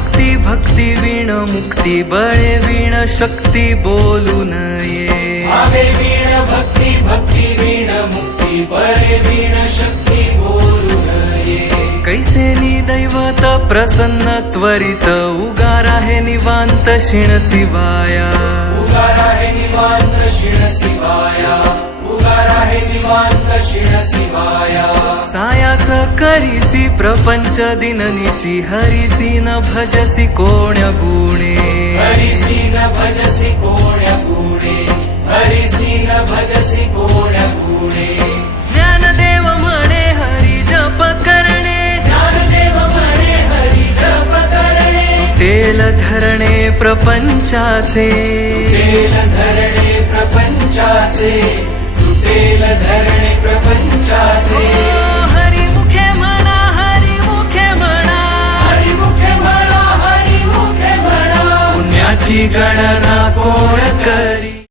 भक्ती भक्ती विण मुक्ती बळे विण शक्ती बोलू नये. भावे वीण भक्ती भक्ती वीण मुक्ती बळे वीण शक्ती बोलू नये. कैसे नि दैवत प्रसन्न त्वरित उगार आहे निवांत शिण शिवाया. उगार आहे निवांत शिण शिवाया. उगार आहे निवांत शिण शिवाया. सायास करीसी प्रपंच दिननिशी हरिसी न भजसी कोण्य गुणे। हरिसी न भजसी कोण्या गुणे। हरिसी न भजसी कोण्या गुणे। ज्ञानदेव म्हणे हरी जप करणे। ज्ञानदेव म्हणे हरी जप करणे। तेल धरणे प्रपंचाचे। तुटेल धरणे गणना कोण करी?